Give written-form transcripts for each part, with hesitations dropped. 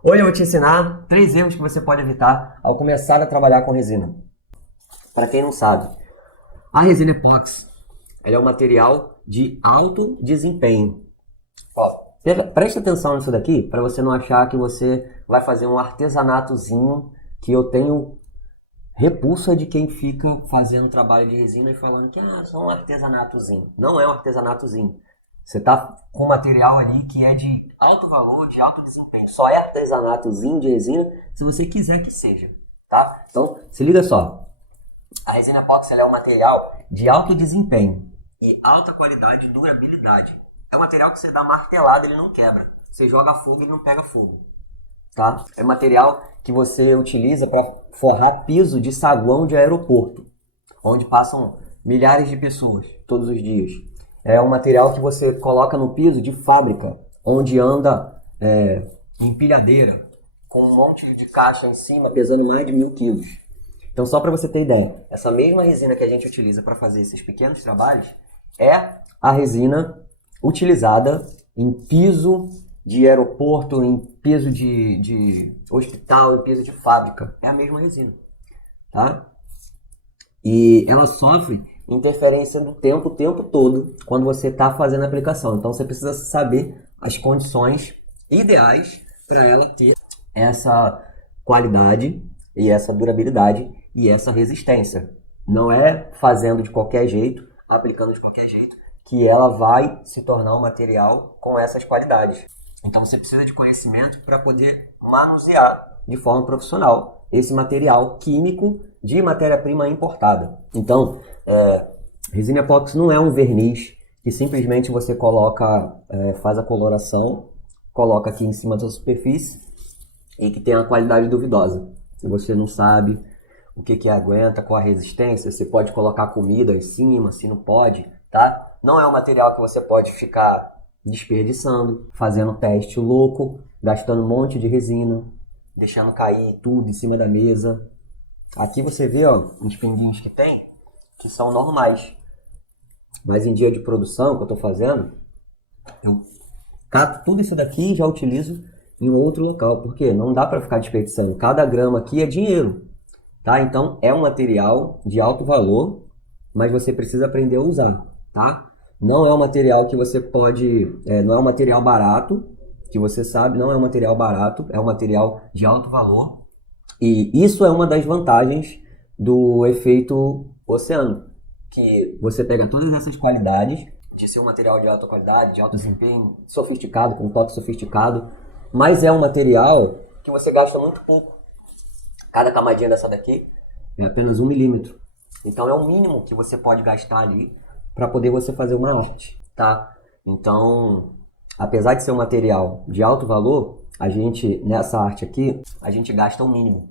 Hoje eu vou te ensinar 3 erros que você pode evitar ao começar a trabalhar com resina. Para quem não sabe, a resina epóxi ela é um material de alto desempenho. Presta atenção nisso daqui para você não achar que você vai fazer um artesanatozinho, que eu tenho repulsa de quem fica fazendo trabalho de resina e falando que é só um artesanatozinho. Não é um artesanatozinho. Você está com material ali que é de alto valor, de alto desempenho. Só é artesanatozinho de resina se você quiser que seja, tá? Então, se liga só. A resina epóxi ela é um material de alto desempenho e alta qualidade e durabilidade. É um material que você dá martelada, ele não quebra. Você joga fogo, ele não pega fogo, tá? É material que você utiliza para forrar piso de saguão de aeroporto, onde passam milhares de pessoas todos os dias. É um material que você coloca no piso de fábrica, onde anda empilhadeira, com um monte de caixa em cima, pesando mais de 1.000 quilos. Então, só para você ter ideia, essa mesma resina que a gente utiliza para fazer esses pequenos trabalhos é a resina utilizada em piso de aeroporto, em piso de hospital, em piso de fábrica. É a mesma resina, tá? E ela sofre interferência do tempo o tempo todo quando você está fazendo a aplicação. Então você precisa saber as condições ideais para ela ter essa qualidade e essa durabilidade e essa resistência. Não é fazendo de qualquer jeito, aplicando de qualquer jeito, que ela vai se tornar um material com essas qualidades. Então você precisa de conhecimento para poder manusear de forma profissional esse material químico de matéria-prima importada. Então, resina epóxi não é um verniz que simplesmente você coloca, faz a coloração, coloca aqui em cima da superfície e que tem uma qualidade duvidosa. Se você não sabe o que aguenta, qual a resistência, você pode colocar comida em cima, se não pode, tá? Não é um material que você pode ficar desperdiçando, fazendo teste louco, gastando um monte de resina, deixando cair tudo em cima da mesa. Aqui você vê, ó, uns pinguinhos que tem, que são normais. Mas em dia de produção que eu estou fazendo, eu cato tudo isso daqui e já utilizo em um outro local. Porque não dá para ficar desperdiçando. Cada grama aqui é dinheiro, tá? Então é um material de alto valor, mas você precisa aprender a usar, tá? Não é um material que você pode... não é um material barato, que você sabe, não é um material barato, é um material de alto valor. E isso é uma das vantagens do efeito oceano, que você pega todas essas qualidades de ser um material de alta qualidade, de alto desempenho, sofisticado, com um toque sofisticado, mas é um material que você gasta muito pouco. Cada camadinha dessa daqui é apenas 1 milímetro. Então é o mínimo que você pode gastar ali para poder você fazer uma arte, tá? Então, apesar de ser um material de alto valor, a gente, nessa arte aqui, a gente gasta o mínimo.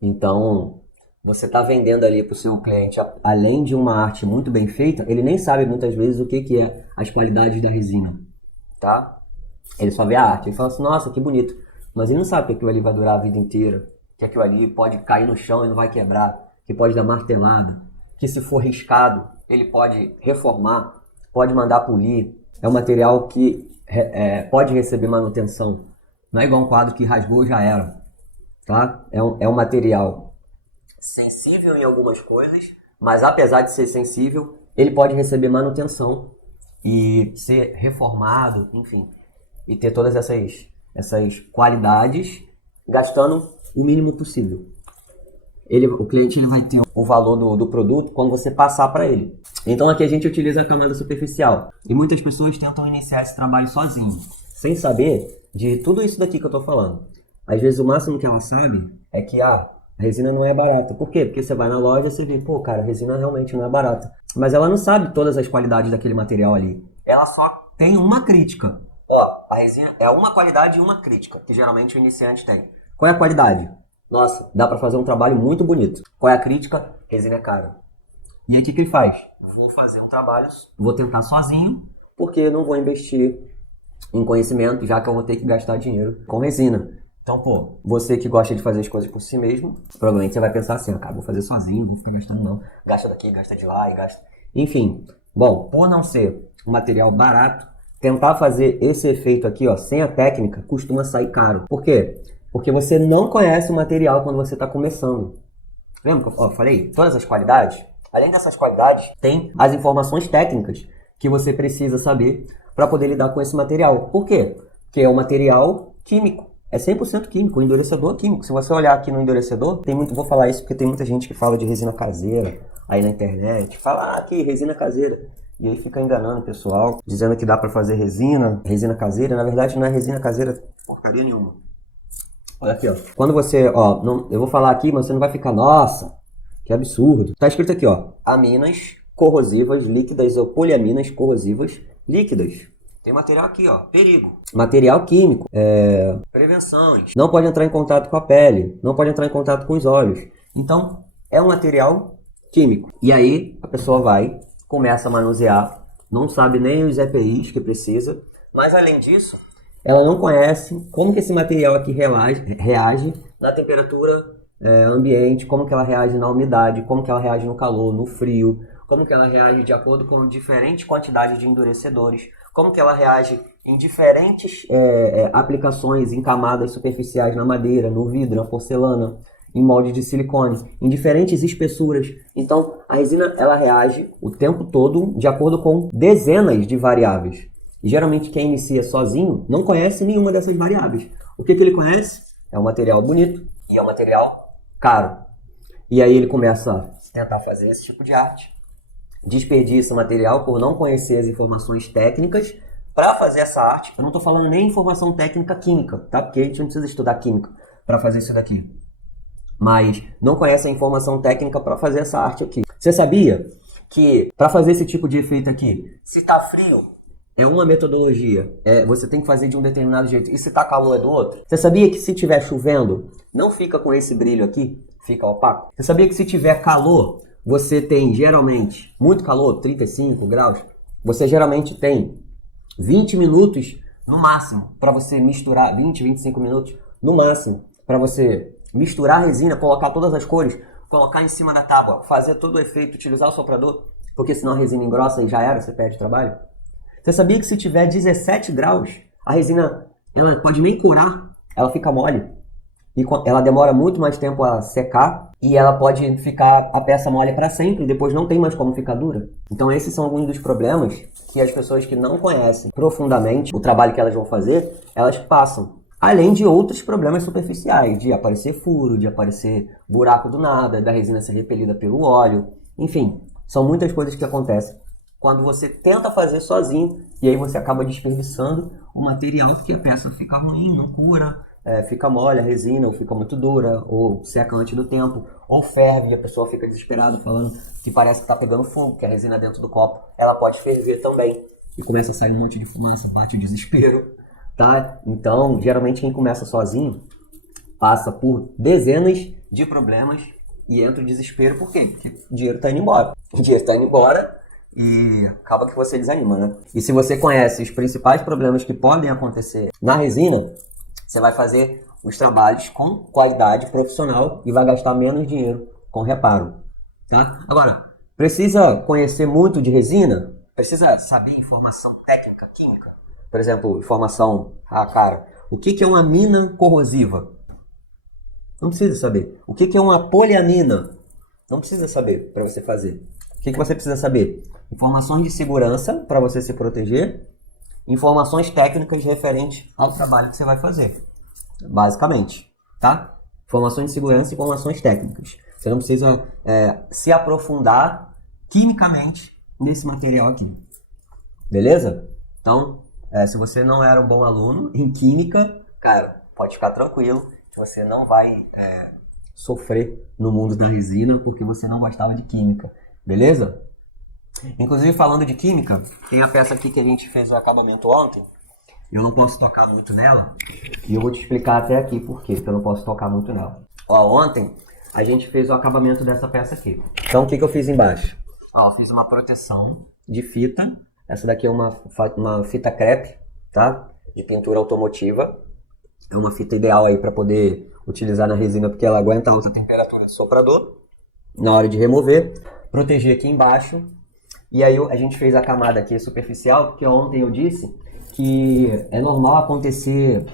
Então, você está vendendo ali para o seu cliente, além de uma arte muito bem feita, ele nem sabe muitas vezes o que é as qualidades da resina, tá? Ele só vê a arte, ele fala assim, nossa, que bonito. Mas ele não sabe que aquilo ali vai durar a vida inteira, que aquilo ali pode cair no chão e não vai quebrar, que pode dar martelada, que se for riscado, ele pode reformar, pode mandar polir. É um material que pode receber manutenção. Não é igual um quadro que rasgou já era, tá? É um material sensível em algumas coisas, mas apesar de ser sensível, ele pode receber manutenção e ser reformado, enfim, e ter todas essas qualidades, gastando o mínimo possível. O cliente ele vai ter o valor do produto quando você passar para ele. Então aqui a gente utiliza a camada superficial. E muitas pessoas tentam iniciar esse trabalho sozinho, sem saber de tudo isso daqui que eu estou falando. Às vezes o máximo que ela sabe é que a resina não é barata. Por quê? Porque você vai na loja e você vê, pô, cara, a resina realmente não é barata. Mas ela não sabe todas as qualidades daquele material ali. Ela só tem uma crítica. Ó, a resina é uma qualidade e uma crítica, que geralmente o iniciante tem. Qual é a qualidade? Nossa, dá para fazer um trabalho muito bonito. Qual é a crítica? Resina é cara. E aí o que ele faz? Vou fazer um trabalho, vou tentar sozinho, porque não vou investir em conhecimento, já que eu vou ter que gastar dinheiro com resina. Então, pô, você que gosta de fazer as coisas por si mesmo, provavelmente você vai pensar assim, cara, vou fazer sozinho, não vou ficar gastando não. Gasta daqui, gasta de lá e gasta... Enfim, bom, por não ser um material barato, tentar fazer esse efeito aqui, ó, sem a técnica, costuma sair caro. Por quê? Porque você não conhece o material quando você está começando. Lembra que eu falei? Todas as qualidades. Além dessas qualidades, tem as informações técnicas que você precisa saber para poder lidar com esse material. Por quê? Porque é um material químico. É 100% químico, um endurecedor químico. Se você olhar aqui no endurecedor, tem muito, vou falar isso porque tem muita gente que fala de resina caseira aí na internet. Fala, aqui, resina caseira. E aí fica enganando o pessoal, dizendo que dá para fazer resina caseira. Na verdade, não é resina caseira porcaria nenhuma. Olha aqui, ó. Quando você, ó, não, eu vou falar aqui, mas você não vai ficar, nossa, que absurdo. Tá escrito aqui, ó, aminas corrosivas líquidas ou poliaminas corrosivas líquidas. Tem material aqui, ó, perigo. Material químico, prevenções. Não pode entrar em contato com a pele, não pode entrar em contato com os olhos. Então, é um material químico. E aí, a pessoa vai, começa a manusear, não sabe nem os EPIs que precisa, mas além disso, ela não conhece como que esse material aqui reage na temperatura ambiente, como que ela reage na umidade, como que ela reage no calor, no frio, como que ela reage de acordo com diferentes quantidades de endurecedores, como que ela reage em diferentes aplicações em camadas superficiais na madeira, no vidro, na porcelana, em molde de silicone, em diferentes espessuras. Então, a resina ela reage o tempo todo de acordo com dezenas de variáveis. E geralmente quem inicia sozinho não conhece nenhuma dessas variáveis. O que ele conhece? É um material bonito e é um material caro. E aí ele começa a tentar fazer esse tipo de arte. Desperdiça material por não conhecer as informações técnicas para fazer essa arte. Eu não estou falando nem informação técnica química, tá? Porque a gente não precisa estudar química para fazer isso daqui. Mas não conhece a informação técnica para fazer essa arte aqui. Você sabia que para fazer esse tipo de efeito aqui, se está frio, é uma metodologia, você tem que fazer de um determinado jeito, e se tá calor é do outro? Você sabia que se tiver chovendo, não fica com esse brilho aqui, fica opaco? Você sabia que se tiver calor, você tem geralmente, muito calor, 35 graus, você geralmente tem 20 minutos no máximo para você misturar, 20, 25 minutos no máximo, para você misturar a resina, colocar todas as cores, colocar em cima da tábua, fazer todo o efeito, utilizar o soprador, porque senão a resina engrossa e já era, você perde trabalho? Você sabia que se tiver 17 graus, a resina ela pode nem curar, ela fica mole. E ela demora muito mais tempo a secar e ela pode ficar a peça mole para sempre e depois não tem mais como ficar dura. Então esses são alguns dos problemas que as pessoas que não conhecem profundamente o trabalho que elas vão fazer, elas passam. Além de outros problemas superficiais, de aparecer furo, de aparecer buraco do nada, da resina ser repelida pelo óleo. Enfim, são muitas coisas que acontecem quando você tenta fazer sozinho e aí você acaba desperdiçando o material porque a peça fica ruim, não cura, fica mole a resina, ou fica muito dura, ou seca antes do tempo, ou ferve e a pessoa fica desesperada falando que parece que está pegando fogo, que a resina dentro do copo, ela pode ferver também. E começa a sair um monte de fumaça, bate o desespero, tá? Então, geralmente quem começa sozinho passa por dezenas de problemas e entra o desespero. Por quê? Porque o dinheiro está indo embora. O dinheiro está indo embora e acaba que você desanima, né? E se você conhece os principais problemas que podem acontecer na resina, você vai fazer os trabalhos com qualidade profissional e vai gastar menos dinheiro com reparo, tá? Agora, precisa conhecer muito de resina? Precisa saber informação técnica, química? Por exemplo, informação, o que é uma amina corrosiva? Não precisa saber. O que é uma poliamina? Não precisa saber para você fazer. O que você precisa saber? Informações de segurança para você se proteger, informações técnicas referentes ao trabalho que você vai fazer, basicamente, tá? Informações de segurança e informações técnicas. Você não precisa se aprofundar quimicamente nesse material aqui, beleza? Então, se você não era um bom aluno em química, cara, pode ficar tranquilo que você não vai sofrer no mundo da resina porque você não gostava de química, beleza? Inclusive, falando de química, tem a peça aqui que a gente fez o acabamento ontem. Eu não posso tocar muito nela. E eu vou te explicar até aqui por quê que eu não posso tocar muito nela. Ontem a gente fez o acabamento dessa peça aqui. Então, o que eu fiz embaixo? Eu fiz uma proteção de fita. Essa daqui é uma fita crepe, tá? De pintura automotiva. É uma fita ideal aí para poder utilizar na resina, porque ela aguenta a alta temperatura de soprador. Na hora de remover, proteger aqui embaixo. E aí a gente fez a camada aqui superficial, porque ontem eu disse que é normal acontecer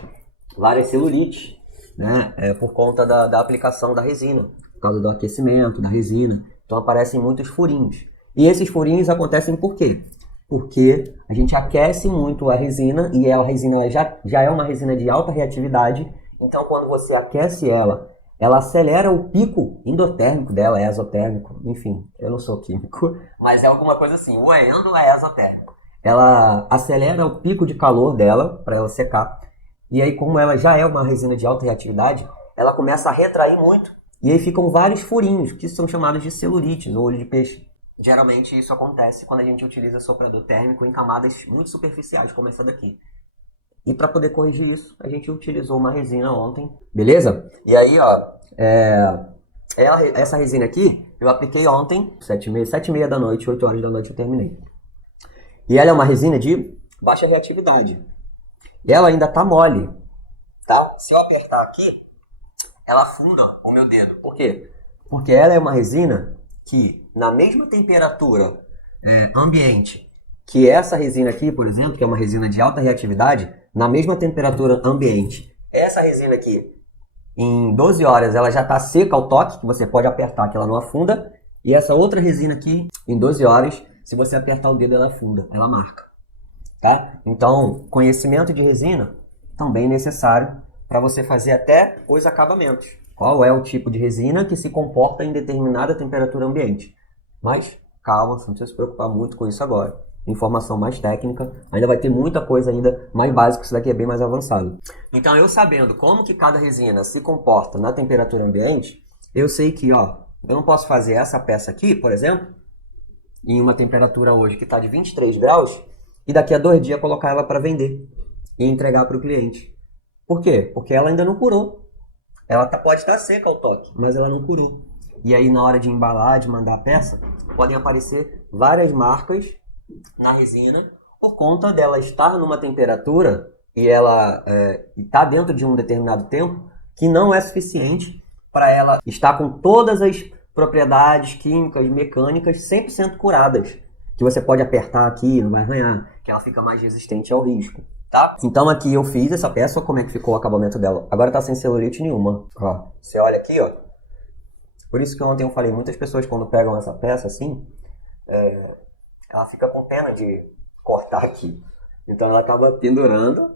várias celulites, né? Por conta da aplicação da resina, por causa do aquecimento da resina. Então aparecem muitos furinhos. E esses furinhos acontecem por quê? Porque a gente aquece muito a resina e a resina ela já é uma resina de alta reatividade. Então quando você aquece ela acelera o pico endotérmico dela, é exotérmico, enfim, eu não sou químico, mas é alguma coisa assim, o endo é exotérmico. Ela acelera o pico de calor dela para ela secar. E aí, como ela já é uma resina de alta reatividade, ela começa a retrair muito. E aí ficam vários furinhos, que são chamados de celurites ou olho de peixe. Geralmente isso acontece quando a gente utiliza soprador térmico em camadas muito superficiais, como essa daqui. E para poder corrigir isso, a gente utilizou uma resina ontem, beleza? E aí, ó, essa resina aqui, eu apliquei ontem, 7h30 da noite, 8 horas da noite eu terminei. E ela é uma resina de baixa reatividade. E ela ainda tá mole, tá? Se eu apertar aqui, ela afunda o meu dedo. Por quê? Porque ela é uma resina que, na mesma temperatura ambiente que essa resina aqui, por exemplo, que é uma resina de alta reatividade, na mesma temperatura ambiente, essa resina aqui, em 12 horas, ela já está seca ao toque, que você pode apertar que ela não afunda. E essa outra resina aqui, em 12 horas, se você apertar o dedo, ela afunda, ela marca. Tá? Então, conhecimento de resina também necessário para você fazer até os acabamentos. Qual é o tipo de resina que se comporta em determinada temperatura ambiente. Mas, calma, você não precisa se preocupar muito com isso agora. Informação mais técnica, ainda vai ter muita coisa ainda mais básica, isso daqui é bem mais avançado. Então, eu sabendo como que cada resina se comporta na temperatura ambiente, eu sei que, ó, eu não posso fazer essa peça aqui, por exemplo, em uma temperatura hoje que está de 23 graus, e daqui a 2 dias colocar ela para vender e entregar para o cliente. Por quê? Porque ela ainda não curou. Ela pode estar seca ao toque, mas ela não curou. E aí na hora de embalar, de mandar a peça, podem aparecer várias marcas na resina por conta dela estar numa temperatura e ela está dentro de um determinado tempo que não é suficiente para ela estar com todas as propriedades químicas, mecânicas 100% curadas. Que você pode apertar aqui, não vai arranhar, que ela fica mais resistente ao risco, tá? Então aqui eu fiz essa peça, olha como é que ficou o acabamento dela. Agora tá sem celulite nenhuma, ó. Você olha aqui, ó. Por isso que ontem eu falei, muitas pessoas quando pegam essa peça assim, ela fica com pena de cortar aqui. Então ela acaba pendurando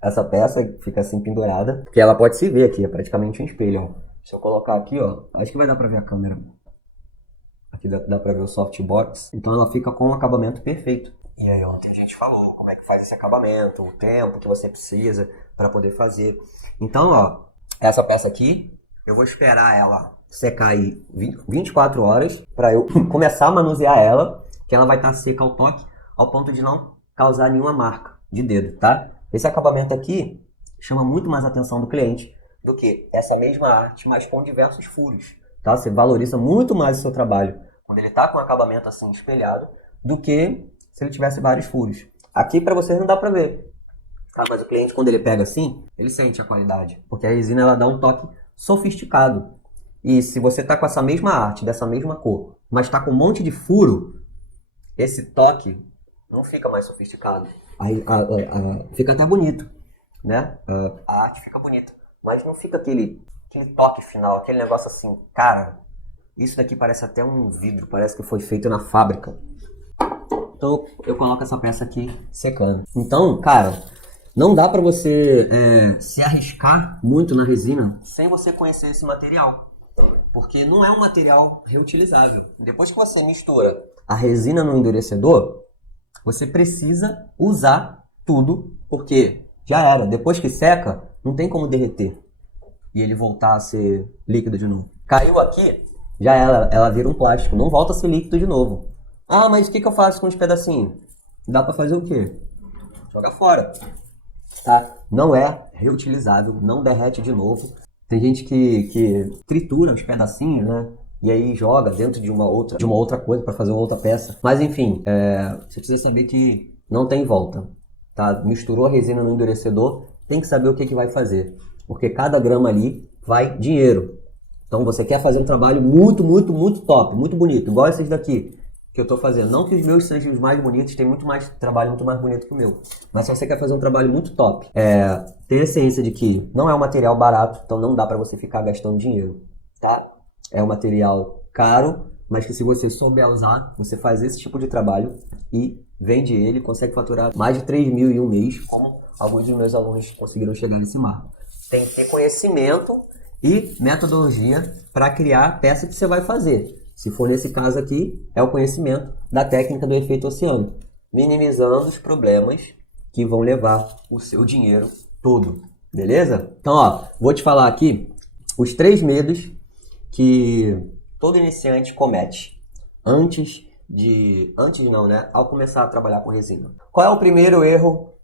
essa peça, fica assim pendurada, porque ela pode se ver aqui, é praticamente um espelho, ó. Se eu colocar aqui, ó, acho que vai dar pra ver a câmera. Aqui dá pra ver o softbox. Então ela fica com um acabamento perfeito. E aí ontem a gente falou como é que faz esse acabamento, o tempo que você precisa para poder fazer. Então, ó, essa peça aqui, eu vou esperar ela secar aí 24 horas para eu começar a manusear ela, que ela vai estar seca ao toque, ao ponto de não causar nenhuma marca de dedo, tá? Esse acabamento aqui chama muito mais a atenção do cliente do que essa mesma arte, mas com diversos furos. Tá? Você valoriza muito mais o seu trabalho quando ele está com o acabamento assim espelhado do que se ele tivesse vários furos. Aqui para vocês não dá para ver, tá? Mas o cliente quando ele pega assim, ele sente a qualidade, porque a resina ela dá um toque sofisticado. E se você está com essa mesma arte, dessa mesma cor, mas está com um monte de furo, esse toque não fica mais sofisticado. Aí, fica até bonito, né? A arte fica bonita, mas não fica aquele toque final, aquele negócio assim, cara, isso daqui parece até um vidro, parece que foi feito na fábrica. Então eu coloco essa peça aqui secando. Então, cara, não dá pra você se arriscar muito na resina sem você conhecer esse material. Porque não é um material reutilizável. Depois que você mistura a resina no endurecedor, você precisa usar tudo, porque já era. Depois que seca, não tem como derreter e ele voltar a ser líquido de novo. Caiu aqui, já ela vira um plástico, não volta a ser líquido de novo. Ah, mas o que eu faço com os pedacinhos? Dá pra fazer o quê? Joga fora. Tá? Não é reutilizável, não derrete de novo. Tem gente que tritura os pedacinhos, né? E aí joga dentro de uma outra coisa para fazer uma outra peça. Mas enfim, você precisa saber que não tem volta. Tá? Misturou a resina no endurecedor, tem que saber o que vai fazer. Porque cada grama ali vai dinheiro. Então você quer fazer um trabalho muito, muito, muito top, muito bonito, igual esses daqui. que eu estou fazendo. Não que os meus sejam os mais bonitos, tem muito mais trabalho muito mais bonito que o meu. Mas se você quer fazer um trabalho muito top, ter ciência de que não é um material barato, então não dá para você ficar gastando dinheiro, tá? É um material caro, mas que se você souber usar, você faz esse tipo de trabalho e vende ele, consegue faturar mais de 3 mil em um mês, como alguns dos meus alunos conseguiram chegar nesse marco. Tem que ter conhecimento e metodologia para criar a peça que você vai fazer. Se for nesse caso aqui, é o conhecimento da técnica do efeito oceano, minimizando os problemas que vão levar o seu dinheiro todo, beleza? Então, ó, vou te falar aqui os 3 medos que todo iniciante comete ao começar a trabalhar com resina. Qual é o primeiro erro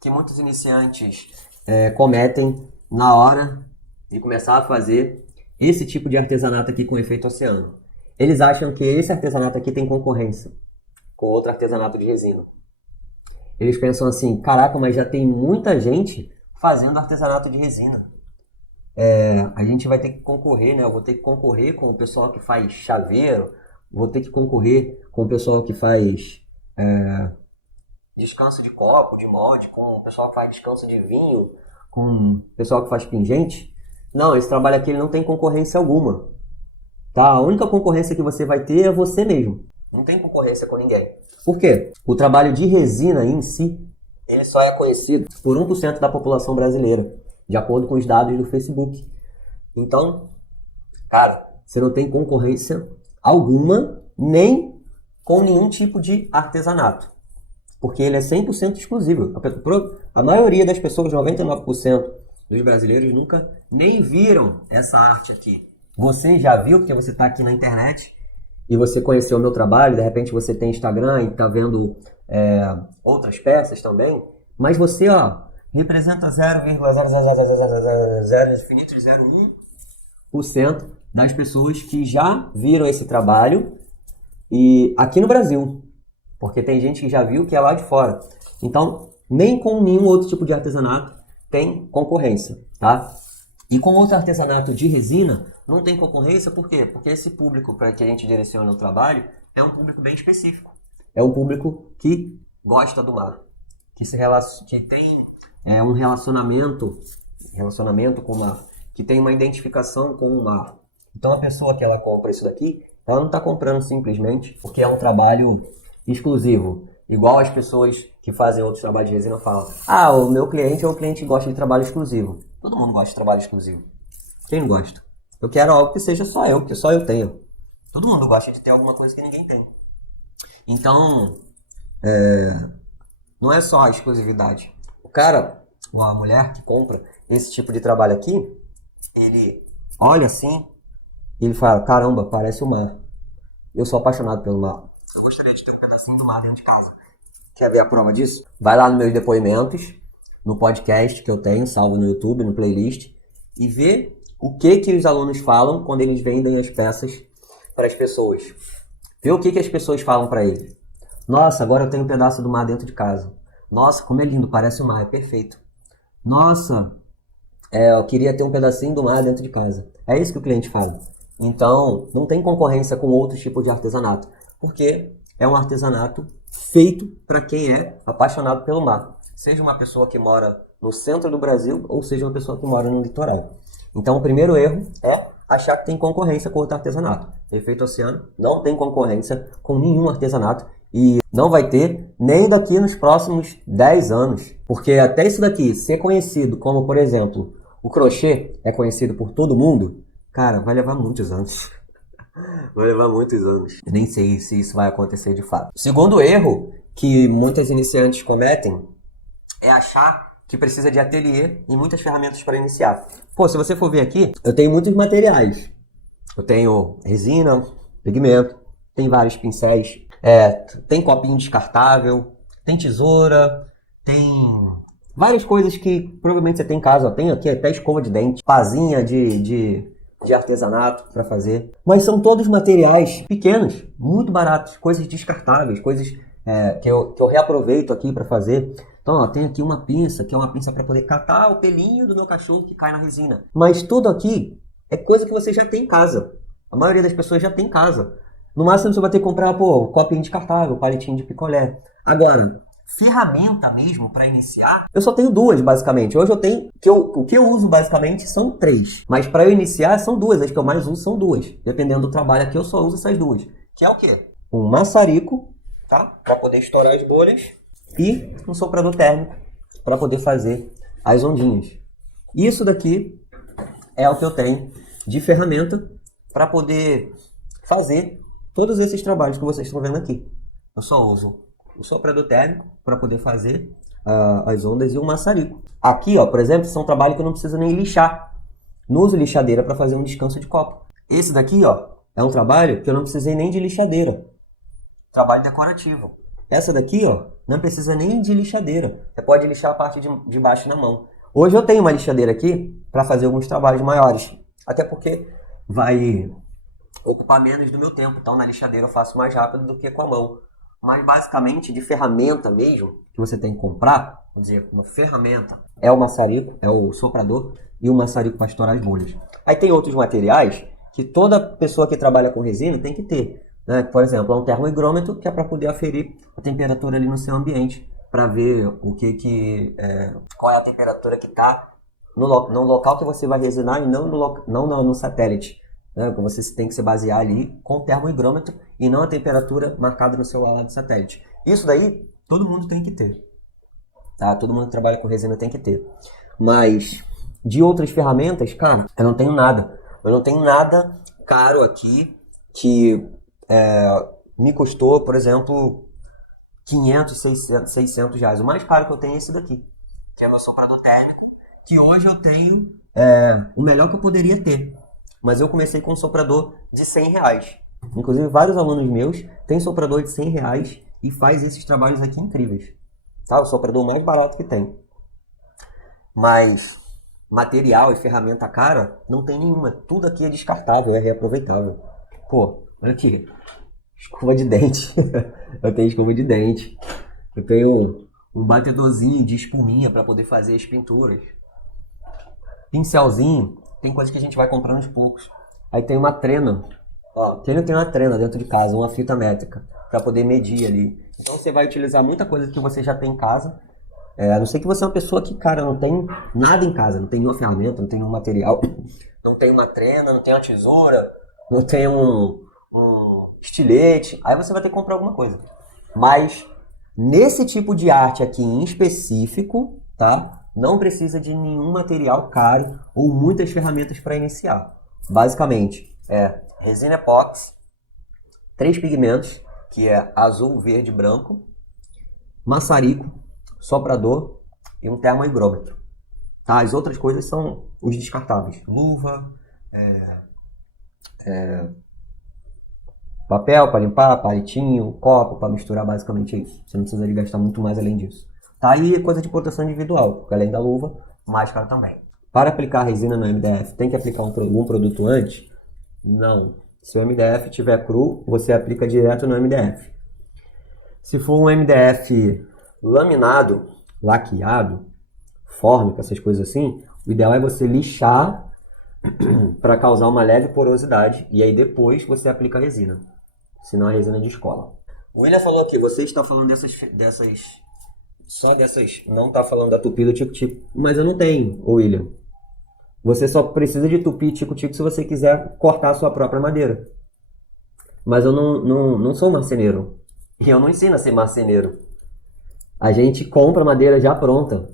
que muitos iniciantes cometem na hora de começar a fazer esse tipo de artesanato aqui com efeito oceano? Eles acham que esse artesanato aqui tem concorrência com outro artesanato de resina. Eles pensam assim, caraca, mas já tem muita gente fazendo artesanato de resina. A gente vai ter que concorrer, né? Eu vou ter que concorrer com o pessoal que faz chaveiro, vou ter que concorrer com o pessoal que faz descanso de copo, de molde, com o pessoal que faz descanso de vinho, com o pessoal que faz pingente. Não, esse trabalho aqui ele não tem concorrência alguma. Tá? A única concorrência que você vai ter é você mesmo. Não tem concorrência com ninguém. Por quê? O trabalho de resina em si, ele só é conhecido por 1% da população brasileira, de acordo com os dados do Facebook. Então, cara, você não tem concorrência alguma, nem com nenhum tipo de artesanato. Porque ele é 100% exclusivo. A maioria das pessoas, 99% dos brasileiros, nunca nem viram essa arte aqui. Você já viu, porque você está aqui na internet e você conheceu o meu trabalho, de repente você tem Instagram e está vendo outras peças também, mas você, ó, representa 0,00001% das pessoas que já viram esse trabalho e aqui no Brasil, porque tem gente que já viu que é lá de fora. Então, nem com nenhum outro tipo de artesanato tem concorrência, tá? E com outro artesanato de resina, não tem concorrência, por quê? Porque esse público para que a gente direciona o trabalho é um público bem específico. É um público que gosta do mar, que tem um relacionamento com o mar, que tem uma identificação com o mar. Então a pessoa que ela compra isso daqui, ela não está comprando simplesmente porque é um trabalho exclusivo. Igual as pessoas que fazem outros trabalhos de resina falam, o meu cliente é um cliente que gosta de trabalho exclusivo. Todo mundo gosta de trabalho exclusivo. Quem não gosta? Eu quero algo que seja só eu, que só eu tenho. Todo mundo gosta de ter alguma coisa que ninguém tem. Então, não é só a exclusividade. O cara, ou a mulher que compra esse tipo de trabalho aqui, ele olha assim e ele fala, caramba, parece o mar. Eu sou apaixonado pelo mar. Eu gostaria de ter um pedacinho do mar dentro de casa. Quer ver a prova disso? Vai lá nos meus depoimentos, no podcast que eu tenho, salvo no YouTube, no playlist, e vê o que os alunos falam quando eles vendem as peças para as pessoas. Vê o que as pessoas falam para eles. Nossa, agora eu tenho um pedaço do mar dentro de casa. Nossa, como é lindo, parece o mar, é perfeito. Nossa, eu queria ter um pedacinho do mar dentro de casa. É isso que o cliente fala. Então, não tem concorrência com outros tipos de artesanato, porque é um artesanato feito para quem é apaixonado pelo mar. Seja uma pessoa que mora no centro do Brasil ou seja uma pessoa que mora no litoral. Então, o primeiro erro é achar que tem concorrência com outro artesanato. Efeito Oceano não tem concorrência com nenhum artesanato e não vai ter nem daqui nos próximos 10 anos. Porque até isso daqui ser conhecido como, por exemplo, o crochê é conhecido por todo mundo, cara, vai levar muitos anos. Vai levar muitos anos. Eu nem sei se isso vai acontecer de fato. O segundo erro que muitos iniciantes cometem é achar que precisa de ateliê e muitas ferramentas para iniciar. Pô, se você for ver aqui, eu tenho muitos materiais. Eu tenho resina, pigmento, tem vários pincéis, tem copinho descartável, tem tesoura, tem várias coisas que provavelmente você tem em casa. Eu tenho aqui até escova de dente, pazinha de artesanato para fazer. Mas são todos materiais pequenos, muito baratos, coisas descartáveis, coisas que eu reaproveito aqui para fazer. Então, tem aqui uma pinça, que é uma pinça para poder catar o pelinho do meu cachorro que cai na resina. Mas tudo aqui é coisa que você já tem em casa. A maioria das pessoas já tem em casa. No máximo você vai ter que comprar, pô, copinho descartável, palitinho de picolé. Agora, ferramenta mesmo para iniciar, eu só tenho duas, basicamente. Hoje eu tenho, o que eu uso basicamente são três. Mas para eu iniciar são duas, as que eu mais uso são duas. Dependendo do trabalho aqui, eu só uso essas duas. Que é o quê? Um maçarico, tá? Para poder estourar as bolhas. E um soprador térmico para poder fazer as ondinhas. Isso daqui é o que eu tenho de ferramenta para poder fazer todos esses trabalhos que vocês estão vendo aqui. Eu só uso o soprador térmico para poder fazer as ondas e o maçarico. Aqui, ó, por exemplo, são trabalhos que eu não preciso nem lixar. Não uso lixadeira para fazer um descanso de copo. Esse daqui, ó, é um trabalho que eu não precisei nem de lixadeira. Trabalho decorativo. Essa daqui, ó, não precisa nem de lixadeira. Você pode lixar a parte de baixo na mão. Hoje eu tenho uma lixadeira aqui para fazer alguns trabalhos maiores. Até porque vai ocupar menos do meu tempo. Então na lixadeira eu faço mais rápido do que com a mão. Mas basicamente de ferramenta mesmo, que você tem que comprar, vamos dizer, uma ferramenta, é o maçarico, é o soprador e o maçarico para estourar as bolhas. Aí tem outros materiais que toda pessoa que trabalha com resina tem que ter. Né? Por exemplo, é um termohigrômetro que é para poder aferir a temperatura ali no seu ambiente, para ver qual é a temperatura que está no local que você vai resinar e não no satélite. Né? Você tem que se basear ali com o termohigrômetro e não a temperatura marcada no seu lado do satélite. Isso daí todo mundo tem que ter. Tá? Todo mundo que trabalha com resina tem que ter. Mas de outras ferramentas, cara, eu não tenho nada. Eu não tenho nada caro aqui que me custou, por exemplo, 500, 600 reais. O mais caro que eu tenho é esse daqui, que é meu soprador térmico, que hoje eu tenho o melhor que eu poderia ter. Mas eu comecei com um soprador de 100 reais. Inclusive, vários alunos meus têm soprador de 100 reais e faz esses trabalhos aqui incríveis. Tá? O soprador mais barato que tem. Mas material e ferramenta cara, não tem nenhuma. Tudo aqui é descartável, é reaproveitável. Pô, olha aqui. Escova de dente. Eu tenho escova de dente. Eu tenho um batedorzinho de espuminha para poder fazer as pinturas. Pincelzinho. Tem coisa que a gente vai comprando aos poucos. Aí tem uma trena. Ó, quem não tem uma trena dentro de casa, uma fita métrica, para poder medir ali. Então você vai utilizar muita coisa que você já tem em casa. A não ser que você é uma pessoa que, cara, não tem nada em casa. Não tem nenhuma ferramenta, não tem nenhum material. Não tem uma trena, não tem uma tesoura. Não tem um estilete. Aí você vai ter que comprar alguma coisa. Mas nesse tipo de arte aqui em específico, tá? Não precisa de nenhum material caro ou muitas ferramentas para iniciar. Basicamente, resina epóxi, 3 pigmentos, que é azul, verde e branco, maçarico, soprador e um termohigrômetro. Tá? As outras coisas são os descartáveis. Luva, papel para limpar, palitinho, copo para misturar, basicamente é isso. Você não precisa de gastar muito mais além disso. Tá? E coisa de proteção individual, porque além da luva, máscara também. Para aplicar resina no MDF, tem que aplicar algum produto antes? Não. Se o MDF estiver cru, você aplica direto no MDF. Se for um MDF laminado, laqueado, fórmica, essas coisas assim, o ideal é você lixar para causar uma leve porosidade e aí depois você aplica a resina. Senão a resina descola. O William falou aqui, você está falando só dessas, não está falando da tupi do tico-tico, mas eu não tenho, William. Você só precisa de tupi e tico-tico se você quiser cortar a sua própria madeira. Mas eu não sou marceneiro. E eu não ensino a ser marceneiro. A gente compra madeira já pronta.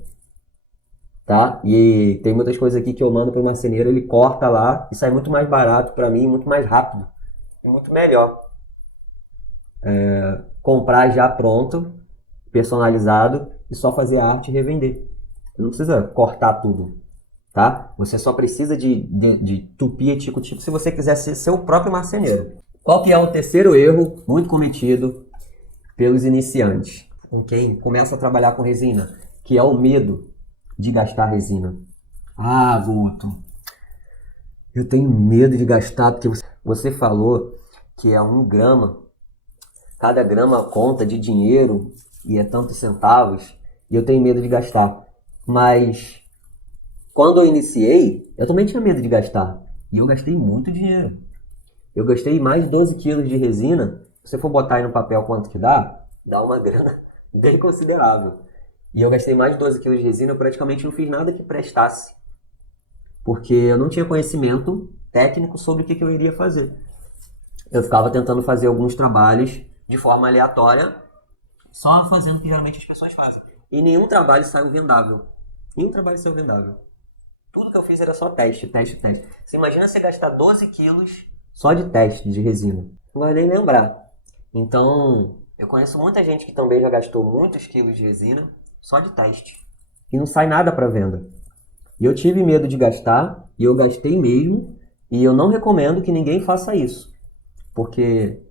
Tá? E tem muitas coisas aqui que eu mando para o marceneiro, ele corta lá e sai muito mais barato para mim, muito mais rápido e muito melhor. Comprar já pronto, personalizado e só fazer a arte e revender. Não precisa cortar tudo, tá? Você só precisa de tupi e tico-tico se você quiser ser seu próprio marceneiro. Qual que é o terceiro erro muito cometido pelos iniciantes? Com quem começa a trabalhar com resina, que é o medo de gastar resina. Ah, Guto, eu tenho medo de gastar porque você falou que é 1 grama. Cada grama conta de dinheiro e é tantos centavos e eu tenho medo de gastar. Mas quando eu iniciei, eu também tinha medo de gastar e eu gastei muito dinheiro. Eu gastei mais de 12 quilos de resina. Se você for botar aí no papel quanto que dá uma grana bem considerável. E eu gastei mais de 12 quilos de resina, eu praticamente não fiz nada que prestasse. Porque eu não tinha conhecimento técnico sobre o que eu iria fazer. Eu ficava tentando fazer alguns trabalhos de forma aleatória, só fazendo o que geralmente as pessoas fazem. E nenhum trabalho saiu vendável. Nenhum trabalho saiu vendável. Tudo que eu fiz era só teste, teste, teste. Você imagina você gastar 12 quilos só de teste de resina. Não vai nem lembrar. Então, eu conheço muita gente que também já gastou muitos quilos de resina só de teste. E não sai nada para venda. E eu tive medo de gastar, e eu gastei mesmo, e eu não recomendo que ninguém faça isso. Porque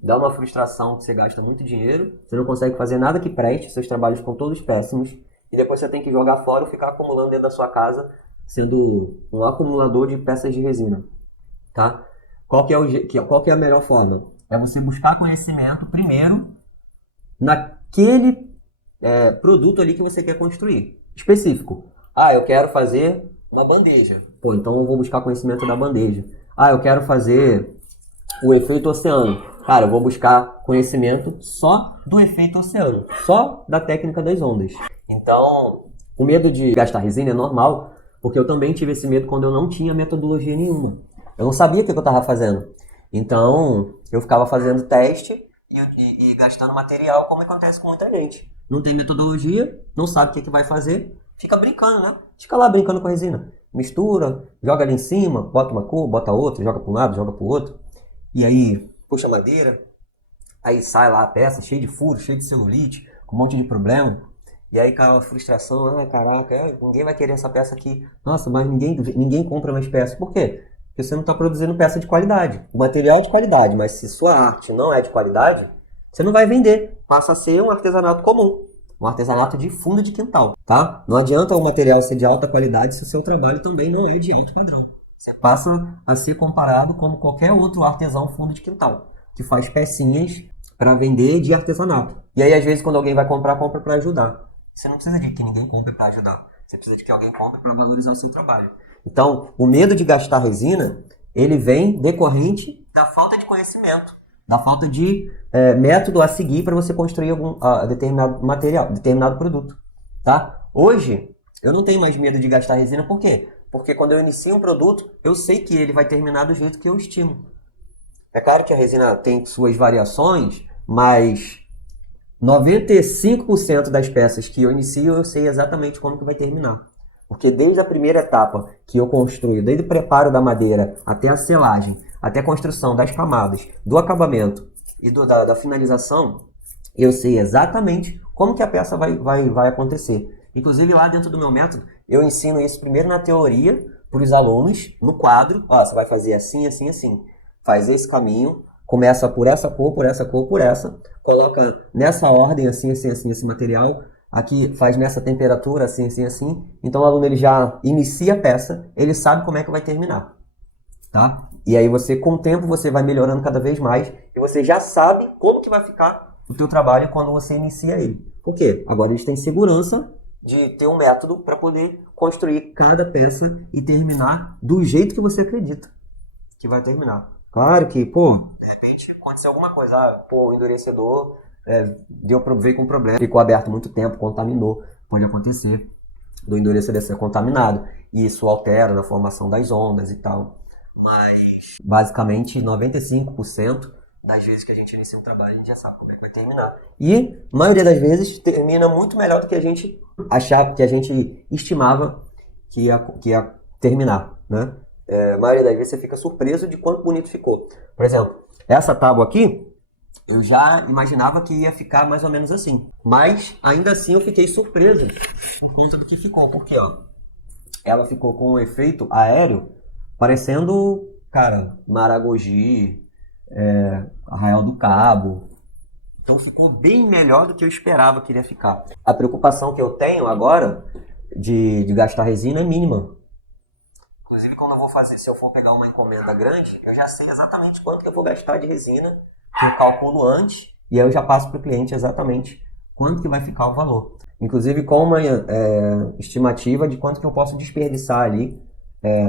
dá uma frustração que você gasta muito dinheiro, você não consegue fazer nada que preste, seus trabalhos ficam todos péssimos, e depois você tem que jogar fora ou ficar acumulando dentro da sua casa, sendo um acumulador de peças de resina. Tá? Qual que é a melhor forma? É você buscar conhecimento primeiro naquele produto ali que você quer construir. Específico. Ah, eu quero fazer uma bandeja. Pô, então eu vou buscar conhecimento da bandeja. Ah, eu quero fazer o efeito oceano. Cara, eu vou buscar conhecimento só do efeito oceano. Só da técnica das ondas. Então, o medo de gastar resina é normal, porque eu também tive esse medo quando eu não tinha metodologia nenhuma. Eu não sabia o que eu estava fazendo. Então, eu ficava fazendo teste e gastando material, como acontece com muita gente. Não tem metodologia, não sabe o que vai fazer, fica brincando, né? Fica lá brincando com a resina. Mistura, joga ali em cima, bota uma cor, bota outra, joga para um lado, joga para o outro. E aí, puxa a madeira, aí sai lá a peça cheia de furo, cheia de celulite, com um monte de problema. E aí cai uma frustração, caraca, ninguém vai querer essa peça aqui. Nossa, mas ninguém compra mais peças. Por quê? Porque você não está produzindo peça de qualidade. O material é de qualidade, mas se sua arte não é de qualidade, você não vai vender. Passa a ser um artesanato comum. Um artesanato de fundo de quintal, tá? Não adianta o material ser de alta qualidade se o seu trabalho também não é de alto padrão. Você passa a ser comparado como qualquer outro artesão fundo de quintal, que faz pecinhas para vender de artesanato. E aí, às vezes, quando alguém vai comprar, compra para ajudar. Você não precisa de que ninguém compre para ajudar. Você precisa de que alguém compre para valorizar o seu trabalho. Então, o medo de gastar resina, ele vem decorrente da falta de conhecimento, da falta de método a seguir para você construir algum determinado material, determinado produto, tá? Hoje, eu não tenho mais medo de gastar resina, por quê? Porque quando eu inicio um produto, eu sei que ele vai terminar do jeito que eu estimo. É claro que a resina tem suas variações, mas 95% das peças que eu inicio, eu sei exatamente como que vai terminar. Porque desde a primeira etapa que eu construo, desde o preparo da madeira até a selagem, até a construção das camadas, do acabamento e da finalização, eu sei exatamente como que a peça vai acontecer. Inclusive lá dentro do meu método, eu ensino isso primeiro na teoria para os alunos, no quadro. Ó, você vai fazer assim, assim, assim. Faz esse caminho, começa por essa cor, por essa cor, por essa. Coloca nessa ordem, assim, assim, assim, esse material. Aqui faz nessa temperatura, assim, assim, assim. Então o aluno ele já inicia a peça, ele sabe como é que vai terminar, tá? E aí você, com o tempo, você vai melhorando cada vez mais e você já sabe como que vai ficar o teu trabalho quando você inicia ele. Por quê? Agora eles têm segurança de ter um método para poder construir cada peça e terminar do jeito que você acredita que vai terminar. Claro que, de repente aconteceu alguma coisa, o endurecedor veio com problema, ficou aberto muito tempo, contaminou, pode acontecer do endurecedor ser contaminado, e isso altera na formação das ondas e tal, mas basicamente 95% das vezes que a gente inicia um trabalho, a gente já sabe como é que vai terminar. E a maioria das vezes termina muito melhor do que a gente achava, que a gente estimava que ia terminar, né? A maioria das vezes você fica surpreso de quanto bonito ficou. Por exemplo, essa tábua aqui, eu já imaginava que ia ficar mais ou menos assim. Mas, ainda assim, eu fiquei surpreso por conta do que ficou. Porque, ela ficou com um efeito aéreo, parecendo, cara, Maragogi, Arraial do Cabo. Então, ficou bem melhor do que eu esperava que iria ficar. A preocupação que eu tenho agora de gastar resina é mínima. Inclusive, quando eu vou fazer, se eu for pegar uma encomenda grande, eu já sei exatamente quanto que eu vou gastar de resina. Eu calculo antes e aí eu já passo para o cliente exatamente quanto que vai ficar o valor. Inclusive com uma estimativa de quanto que eu posso desperdiçar ali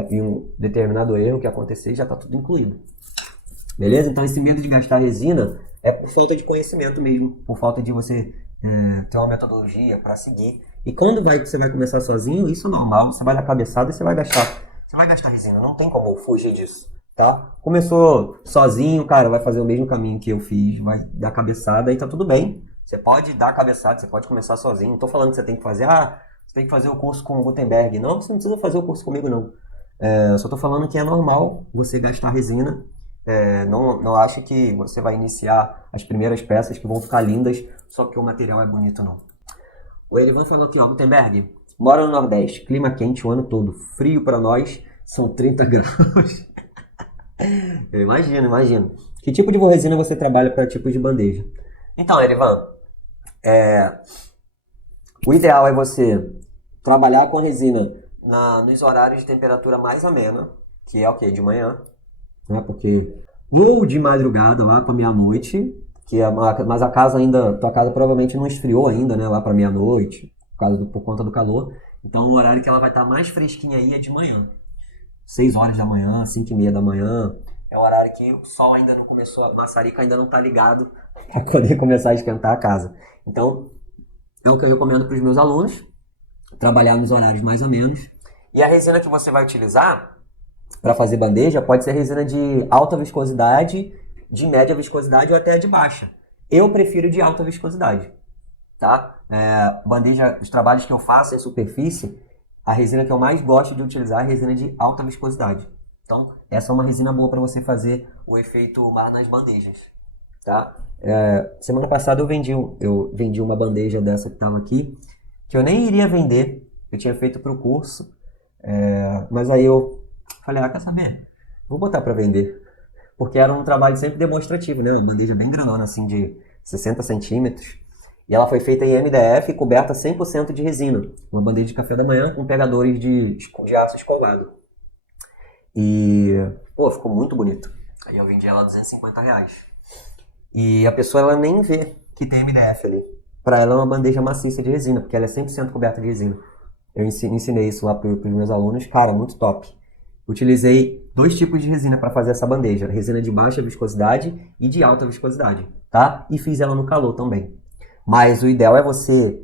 em um determinado erro que acontecer, já está tudo incluído. Beleza? Então esse medo de gastar resina é por falta de conhecimento mesmo, por falta de você ter uma metodologia para seguir. E quando você vai começar sozinho, isso é normal, você vai dar cabeçada e você vai gastar resina, não tem como fugir disso, tá? Começou sozinho, cara, vai fazer o mesmo caminho que eu fiz, vai dar cabeçada e tá tudo bem. Você pode dar cabeçada, você pode começar sozinho. Não tô falando que você tem que fazer, você tem que fazer o curso com o Gutenberg. Não, você não precisa fazer o curso comigo, não. Eu só tô falando que é normal você gastar resina. Não acho que você vai iniciar as primeiras peças que vão ficar lindas só porque o material é bonito, não. O Elivan falou aqui, ó, Gutenberg, mora no Nordeste, clima quente o ano todo, frio para nós, são 30 graus. Eu imagino. Que tipo de resina você trabalha para tipos de bandeja? Então, Elivan, o ideal é você trabalhar com resina nos horários de temperatura mais amena, que é o quê? De manhã, né? Porque ou de madrugada lá para meia-noite, mas a casa ainda, tua casa provavelmente não esfriou ainda, né? Lá para meia-noite, por conta do calor. Então o horário que ela vai estar mais fresquinha aí é de manhã. 6 horas da manhã, 5h30 da manhã. É o horário que o sol ainda não começou, a maçarica ainda não está ligado para poder começar a esquentar a casa. Então, é o que eu recomendo para os meus alunos, trabalhar nos horários mais ou menos. E a resina que você vai utilizar para fazer bandeja pode ser resina de alta viscosidade, de média viscosidade ou até de baixa. Eu prefiro de alta viscosidade, tá? Bandeja, os trabalhos que eu faço em superfície, a resina que eu mais gosto de utilizar é a resina de alta viscosidade. Então, essa é uma resina boa para você fazer o efeito mar nas bandejas, tá? Semana passada eu vendi uma bandeja dessa que estava aqui, que eu nem iria vender, eu tinha feito para o curso, mas aí eu falei, quer saber? Vou botar para vender, porque era um trabalho sempre demonstrativo, né? Uma bandeja bem grandona, assim, de 60 centímetros, e ela foi feita em MDF e coberta 100% de resina, uma bandeja de café da manhã com pegadores de aço escovado. E, pô, ficou muito bonito. Aí eu vendi ela a R$250. E a pessoa, ela nem vê que tem MDF ali. Pra ela é uma bandeja maciça de resina, porque ela é 100% coberta de resina. Eu ensinei isso lá pros meus alunos. Cara, muito top. Utilizei 2 tipos de resina para fazer essa bandeja. Resina de baixa viscosidade e de alta viscosidade, tá? E fiz ela no calor também. Mas o ideal é você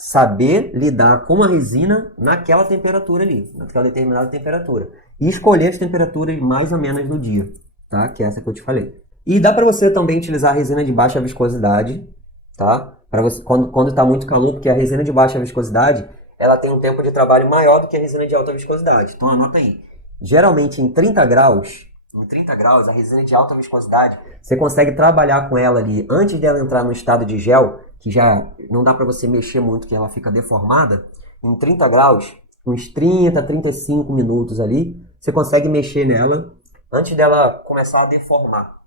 saber lidar com a resina naquela temperatura ali, naquela determinada temperatura. E escolher as temperaturas mais amenas do dia, tá? Que é essa que eu te falei. E dá para você também utilizar a resina de baixa viscosidade, tá? Para você, quando está muito calor, porque a resina de baixa viscosidade, ela tem um tempo de trabalho maior do que a resina de alta viscosidade. Então anota aí. Geralmente em 30 graus, a resina de alta viscosidade, você consegue trabalhar com ela ali antes dela entrar no estado de gel, que já não dá para você mexer muito, que ela fica deformada. Em 30 graus, uns 30, 35 minutos ali, você consegue mexer nela antes dela começar a deformar.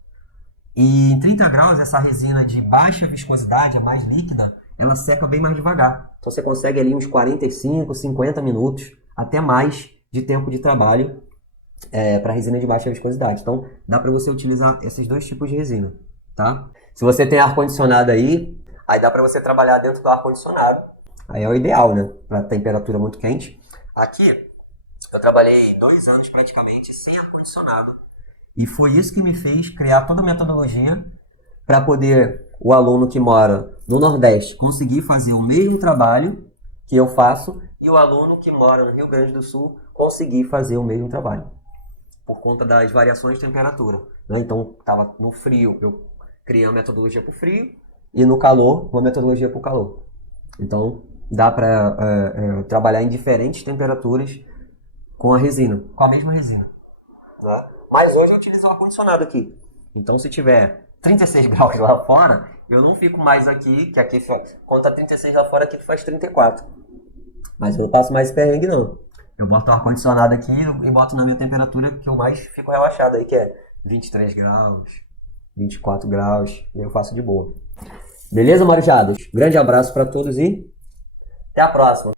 E em 30 graus, essa resina de baixa viscosidade, a mais líquida, ela seca bem mais devagar. Então você consegue ali uns 45, 50 minutos, até mais de tempo de trabalho para resina de baixa viscosidade. Então dá para você utilizar esses 2 tipos de resina, tá? Se você tem ar-condicionado aí dá para você trabalhar dentro do ar-condicionado. Aí é o ideal, né? Para temperatura muito quente. Aqui, eu trabalhei 2 anos praticamente sem ar-condicionado. E foi isso que me fez criar toda a metodologia para poder o aluno que mora no Nordeste conseguir fazer o mesmo trabalho que eu faço e o aluno que mora no Rio Grande do Sul conseguir fazer o mesmo trabalho. Por conta das variações de temperatura, né? Então, estava no frio, eu criei uma metodologia para o frio e no calor, uma metodologia para o calor. Então, dá para trabalhar em diferentes temperaturas com a resina, com a mesma resina. Né? Mas hoje eu utilizo o ar-condicionado aqui. Então, se tiver 36 graus lá fora, eu não fico mais aqui, que aqui, quando tá 36 lá fora, aqui faz 34. Mas eu não passo mais perrengue, não. Eu boto o ar-condicionado aqui e boto na minha temperatura que eu mais fico relaxado aí, que é 23 graus, 24 graus, e eu faço de boa. Beleza, Marujados? Grande abraço para todos e até a próxima.